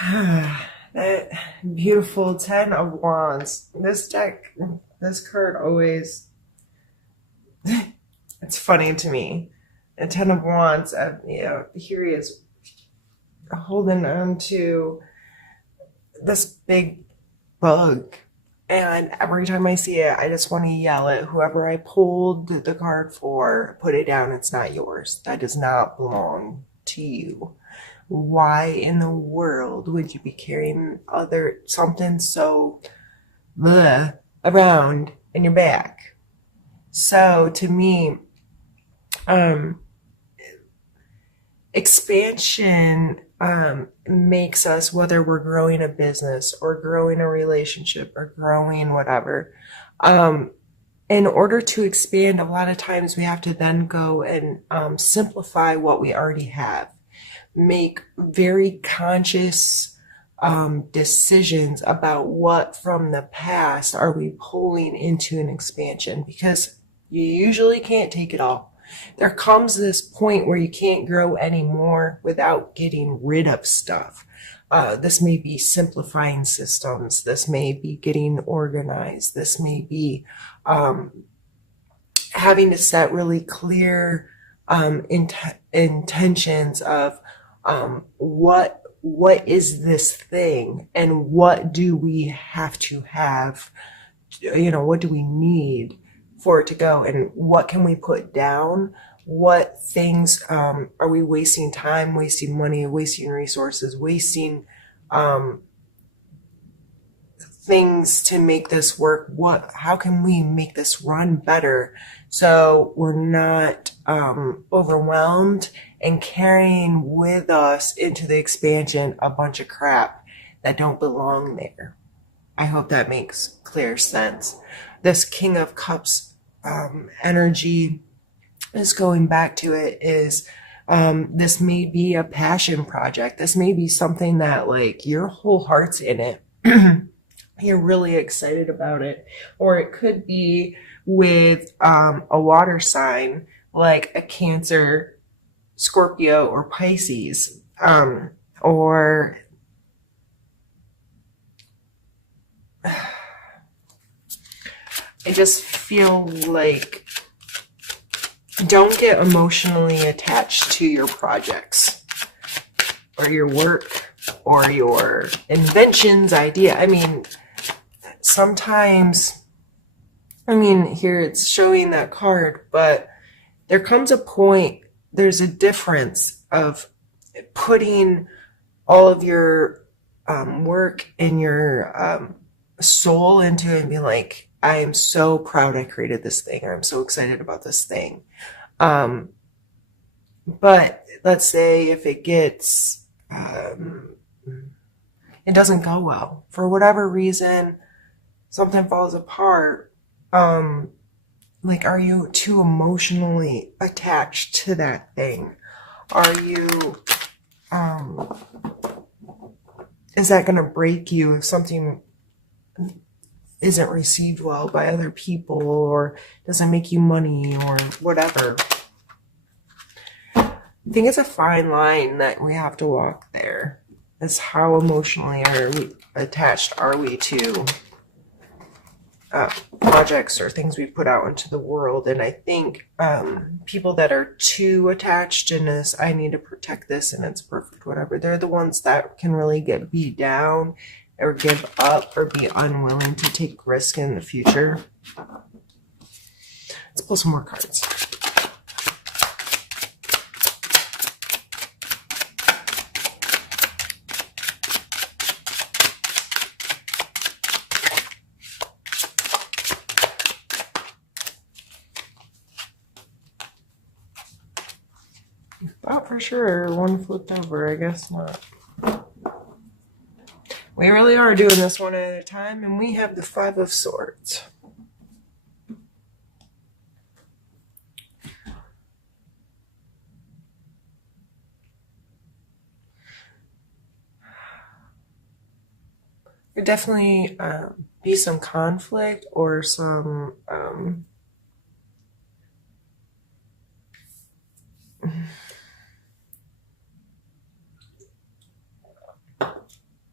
That beautiful Ten of Wands. This deck, this card always, it's funny to me. The Ten of Wands, here he is holding on to this big bug. And every time I see it, I just want to yell at whoever I pulled the card for, put it down, it's not yours. That does not belong to you. Why in the world would you be carrying something so bleh around in your back? So to me, um, expansion makes us, whether we're growing a business or growing a relationship or growing whatever, in order to expand, a lot of times we have to then go and simplify what we already have, make very conscious decisions about what from the past are we pulling into an expansion, because you usually can't take it all. There comes this point where you can't grow anymore without getting rid of stuff. This may be simplifying systems. This may be getting organized. This may be having to set really clear intentions of what is this thing, and what do we have to have, what do we need for it to go, and what can we put down, what things are we wasting time, wasting money, wasting resources, wasting things to make this work. How can we make this run better so we're not overwhelmed and carrying with us into the expansion a bunch of crap that don't belong there? I hope that makes clear sense. This King of Cups energy is going back to it, is this may be a passion project. This may be something that like your whole heart's in it. You're really excited about it. Or it could be with a water sign like a Cancer, Scorpio, or Pisces. Or I just feel like don't get emotionally attached to your projects or your work or your inventions, idea. I mean, sometimes, here it's showing that card, but there comes a point, there's a difference of putting all of your work and your soul into it and being like, I am so proud I created this thing, or I'm so excited about this thing. But let's say if it gets, it doesn't go well for whatever reason, something falls apart. Like, are you too emotionally attached to that thing? Are you, is that going to break you if something isn't received well by other people, or doesn't make you money, or whatever? I think it's a fine line that we have to walk there. Is how emotionally attached are we to projects or things we put out into the world. And I think people that are too attached in this, I need to protect this and it's perfect, whatever, they're the ones that can really get beat down or give up or be unwilling to take risk in the future. Let's pull some more cards. Thought for sure one flipped over, I guess not. We really are doing this one at a time, and we have the Five of Swords. There'd definitely be some conflict or some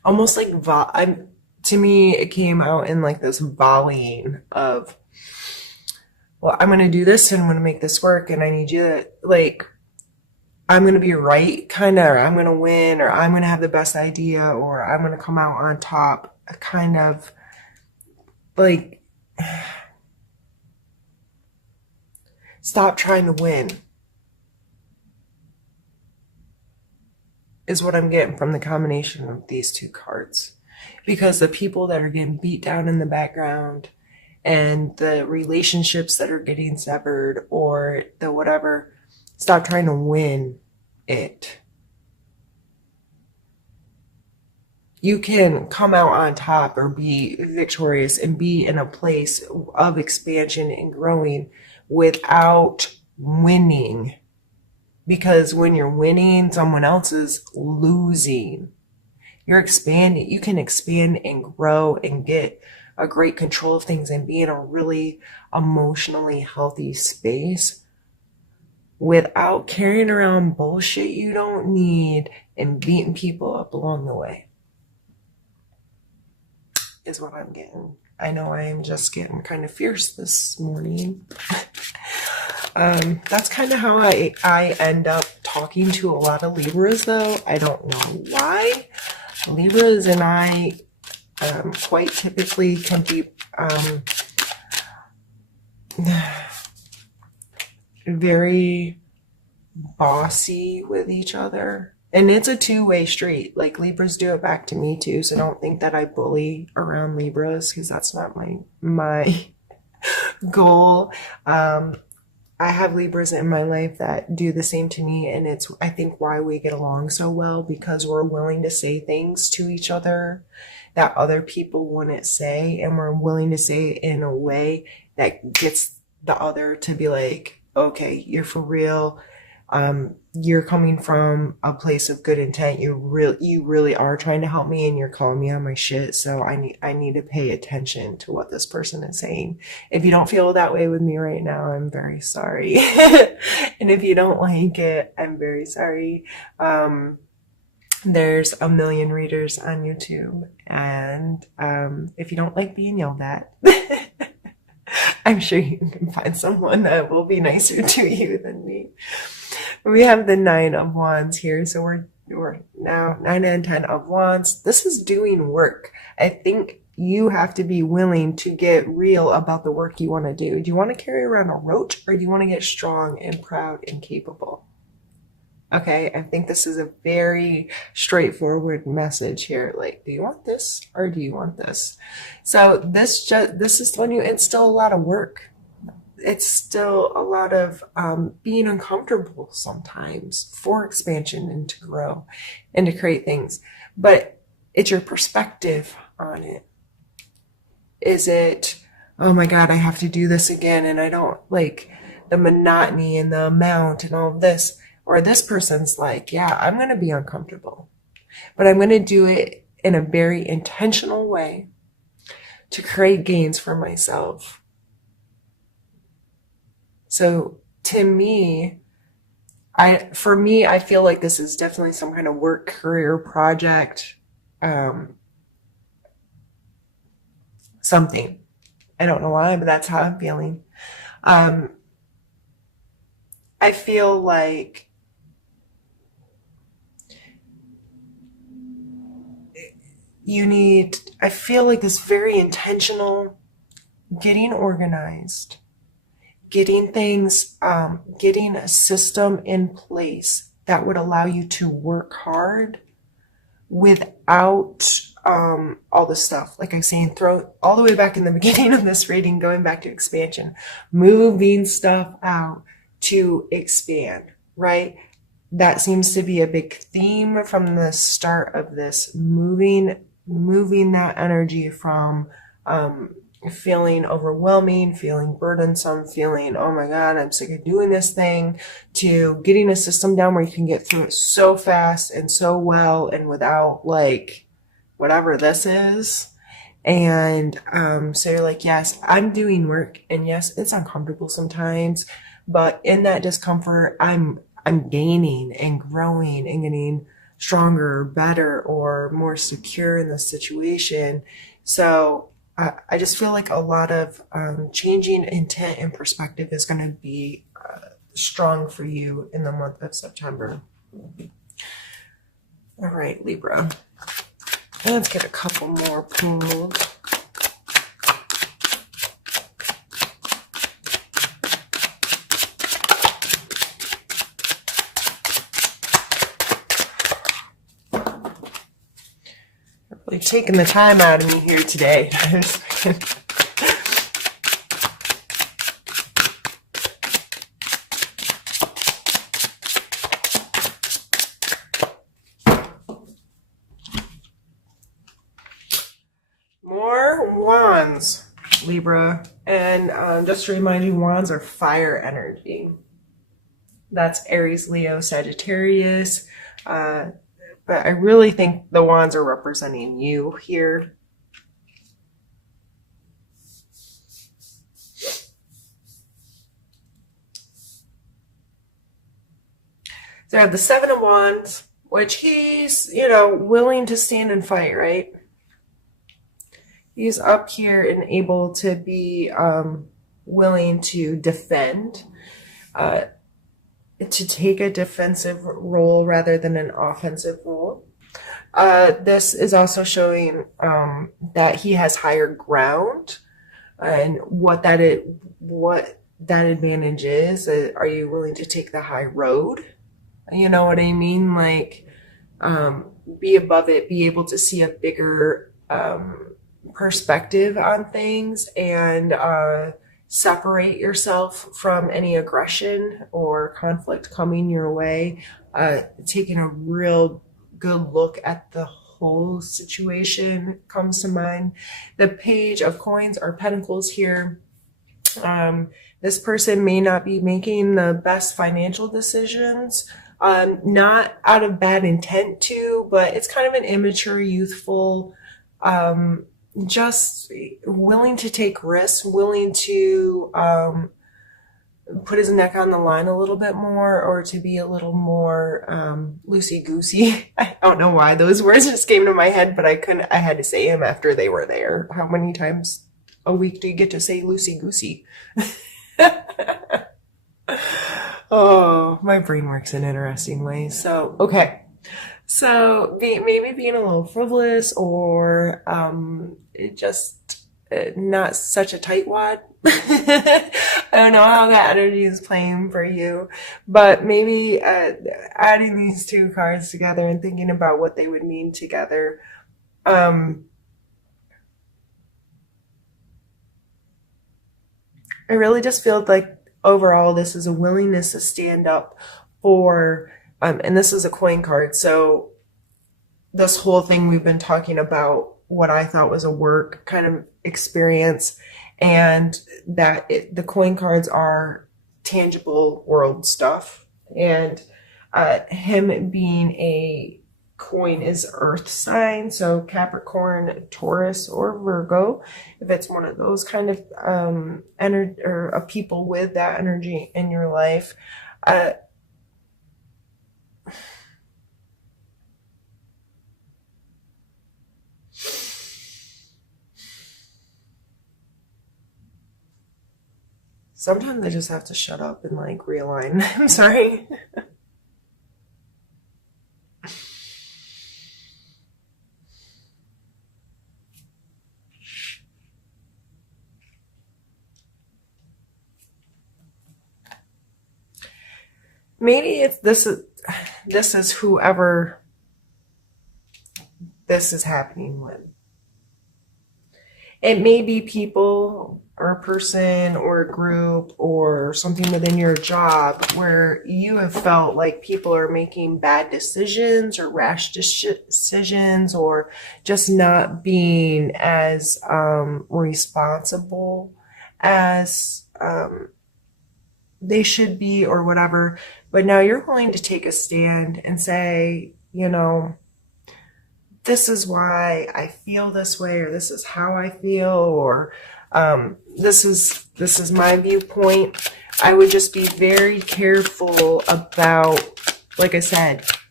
almost like to me it came out in like this volleying of, well, I'm going to do this and I'm going to make this work and I need you to like, I'm going to be right kind of, or I'm going to win, or I'm going to have the best idea, or I'm going to come out on top, kind of like, stop trying to win is what I'm getting from the combination of these two cards. Because the people that are getting beat down in the background and the relationships that are getting severed or the whatever, stop trying to win it. You can come out on top or be victorious and be in a place of expansion and growing without winning. Because when you're winning, someone else is losing. You're expanding. You can expand and grow and get a great control of things and be in a really emotionally healthy space without carrying around bullshit you don't need and beating people up along the way. Is what I'm getting. I know I am just getting kind of fierce this morning. That's kind of how I end up talking to a lot of Libras, though. I don't know why. Libras and I quite typically can be very bossy with each other. And it's a two-way street. Like, Libras do it back to me too, so don't think that I bully around Libras, because that's not my goal. I have Libras in my life that do the same to me, and it's, I think, why we get along so well, because we're willing to say things to each other that other people wouldn't say, and we're willing to say it in a way that gets the other to be like, okay, you're for real. You're coming from a place of good intent. You really are trying to help me, and you're calling me on my shit. So I need to pay attention to what this person is saying. If you don't feel that way with me right now, I'm very sorry. And if you don't like it, I'm very sorry. There's a million readers on YouTube, and if you don't like being yelled at, I'm sure you can find someone that will be nicer to you than me. We have the 9 of Wands here, so we're now 9 and 10 of Wands. This is doing work. I think you have to be willing to get real about the work you want to do. Do you want to carry around a roach, or do you want to get strong and proud and capable? Okay, I think this is a very straightforward message here. Like, do you want this or do you want this? So this is telling you it's still a lot of work. It's still a lot of being uncomfortable sometimes for expansion and to grow and to create things. But it's your perspective on it. Is it, oh my God, I have to do this again, and I don't like the monotony and the amount and all of this? Or this person's like, yeah, I'm going to be uncomfortable, but I'm going to do it in a very intentional way to create gains for myself. So to me, I feel like this is definitely some kind of work, career, project, something. I don't know why, but that's how I'm feeling. I feel like I feel like this very intentional, getting organized, getting things, getting a system in place that would allow you to work hard without all the stuff. Like I'm saying, throw all the way back in the beginning of this reading, going back to expansion, moving stuff out to expand, right? That seems to be a big theme from the start of this, moving that energy from feeling overwhelming, feeling burdensome, feeling, oh my God, I'm sick of doing this thing, to getting a system down where you can get through it so fast and so well and without like whatever this is. And so you're like, yes, I'm doing work, and yes, it's uncomfortable sometimes, but in that discomfort, I'm gaining and growing and getting stronger, better, or more secure in the situation. So I just feel like a lot of changing intent and perspective is going to be strong for you in the month of September. All right, Libra. Let's get a couple more pulled. Really taking the time out of me here today. More wands, Libra. And just to remind you, wands are fire energy. That's Aries, Leo, Sagittarius. But I really think the wands are representing you here. So I have the Seven of Wands, which he's, willing to stand and fight, right? He's up here and able to be willing to defend, to take a defensive role rather than an offensive role. This is also showing that he has higher ground, and what that advantage is. Are you willing to take the high road? You know what I mean? Like, be above it, be able to see a bigger perspective on things, and separate yourself from any aggression or conflict coming your way. Taking a real good look at the whole situation comes to mind. The Page of Coins or Pentacles here. This person may not be making the best financial decisions, not out of bad intent to, but it's kind of an immature, youthful, just willing to take risks, willing to put his neck on the line a little bit more, or to be a little more loosey-goosey. I don't know why those words just came to my head, but I had to say them after they were there. How many times a week do you get to say loosey-goosey? Oh, my brain works in interesting ways. So, okay. So maybe being a little frivolous, or just not such a tightwad. I don't know how that energy is playing for you, but maybe adding these two cards together and thinking about what they would mean together. I really just feel like overall this is a willingness to stand up for, and this is a coin card. So this whole thing we've been talking about what I thought was a work kind of experience, and that the coin cards are tangible world stuff. And him being a coin is earth sign, so Capricorn, Taurus, or Virgo, if it's one of those kind of energy, or people with that energy in your life. Sometimes I just have to shut up and like realign. I'm sorry. Maybe it's this is whoever this is happening with. It may be people or a person or a group or something within your job where you have felt like people are making bad decisions or rash decisions, or just not being as responsible as they should be, or whatever. But now you're willing to take a stand and say, this is why I feel this way, or this is how I feel, or this is my viewpoint. I would just be very careful about, like I said,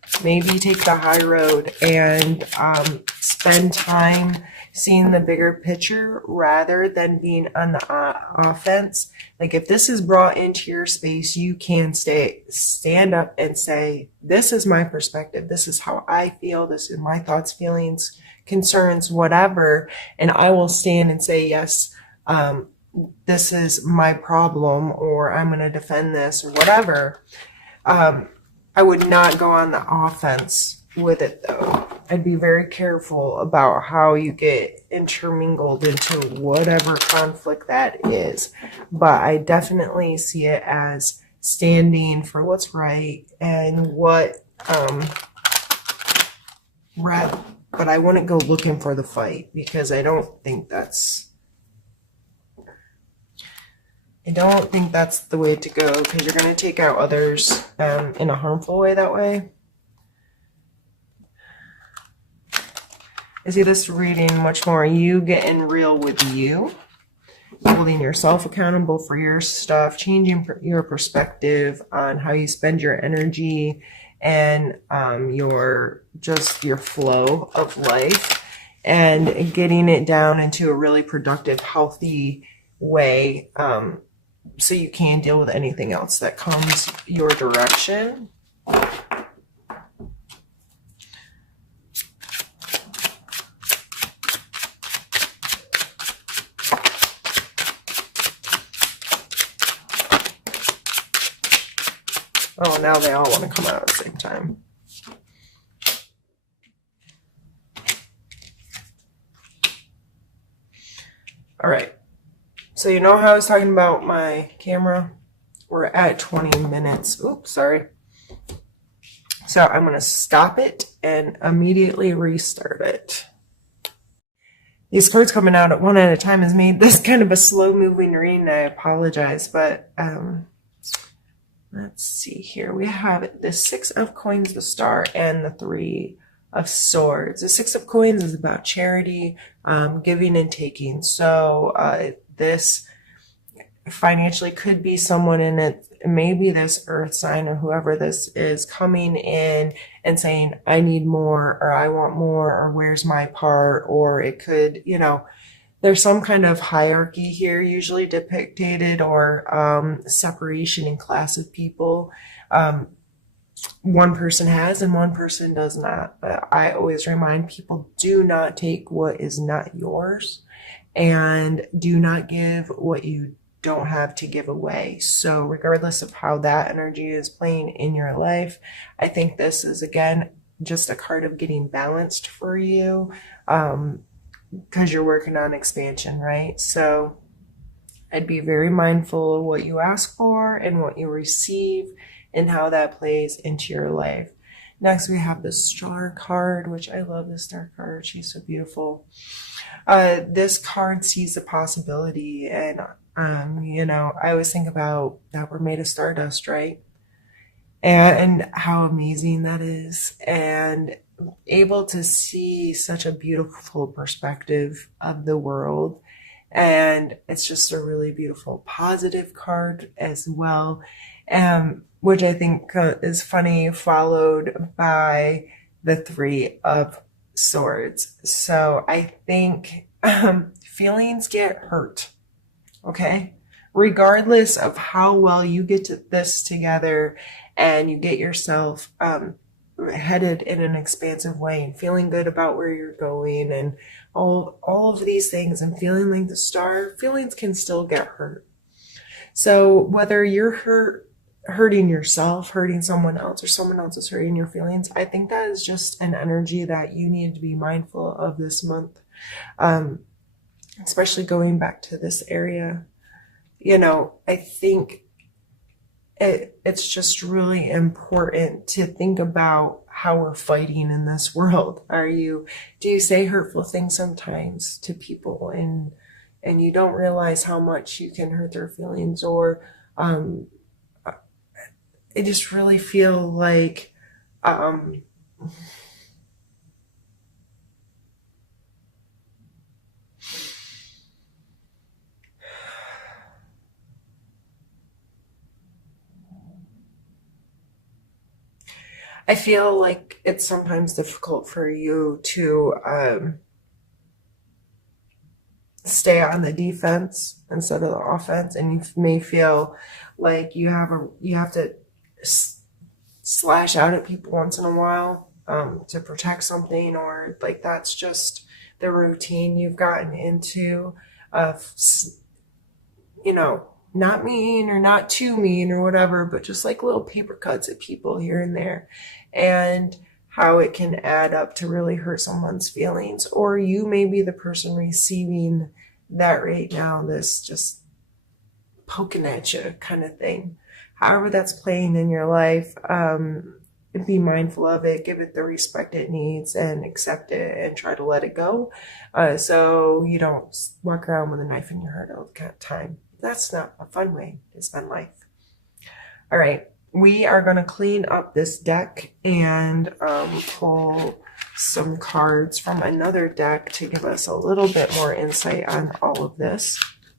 Maybe take the high road and spend time seeing the bigger picture rather than being on the offense. Like if this is brought into your space, you can stand up and say, this is my perspective. This is how I feel. This is my thoughts, feelings, concerns, whatever. And I will stand and say, yes, this is my problem, or I'm going to defend this, or whatever. I would not go on the offense with it, though. I'd be very careful about how you get intermingled into whatever conflict that is. But I definitely see it as standing for what's right and what, but I wouldn't go looking for the fight, because I don't think that's the way to go, because you're going to take out others in a harmful way that way. I see this reading much more you getting real with you, holding yourself accountable for your stuff, changing your perspective on how you spend your energy and your flow of life, and getting it down into a really productive, healthy way, so you can deal with anything else that comes your direction. Oh, now they all want to come out at the same time. All right. So you know how I was talking about my camera? We're at 20 minutes. Oops, sorry. So I'm going to stop it and immediately restart it. These cards coming out at one at a time has made this kind of a slow moving reading. I apologize, but let's see here. We have the 6 of Coins, the Star, and the 3 of Swords. The 6 of Coins is about charity, giving and taking. So this financially could be someone in it, maybe this earth sign or whoever this is, coming in and saying, I need more, or I want more, or where's my part? Or it could, there's some kind of hierarchy here, usually depicted, or separation in class of people. One person has and one person does not. But I always remind people, do not take what is not yours, and do not give what you don't have to give away. So regardless of how that energy is playing in your life, I think this is, again, just a card of getting balanced for you, because you're working on expansion, right? So I'd be very mindful of what you ask for and what you receive and how that plays into your life. Next, we have the Star card, which I love this Star card. She's so beautiful. This card sees the possibility, and I always think about that we're made of stardust, right? And how amazing that is, and able to see such a beautiful perspective of the world. And it's just a really beautiful, positive card as well, which I think is funny, followed by the 3 of Swords. So I think feelings get hurt, okay? Regardless of how well you get this together and you get yourself headed in an expansive way and feeling good about where you're going and all of these things and feeling like the star, feelings can still get hurt. So whether you're hurting yourself, hurting someone else, or someone else is hurting your feelings, I think that is just an energy that you need to be mindful of this month, especially going back to this area. I think it's just really important to think about how we're fighting in this world. Do you say hurtful things sometimes to people and you don't realize how much you can hurt their feelings? Or I just really feel like I feel like it's sometimes difficult for you to stay on the defense instead of the offense, and you may feel like you have to slash out at people once in a while to protect something, or like that's just the routine you've gotten into of, you know, not mean or not too mean or whatever, but just like little paper cuts at people here and there, and how it can add up to really hurt someone's feelings. Or you may be the person receiving that right now, this just poking at you kind of thing. However that's playing in your life, be mindful of it, give it the respect it needs, and accept it and try to let it go, so you don't walk around with a knife in your heart all the time. That's not a fun way to spend life. All right, we are going to clean up this deck and pull some cards from another deck to give us a little bit more insight on all of this.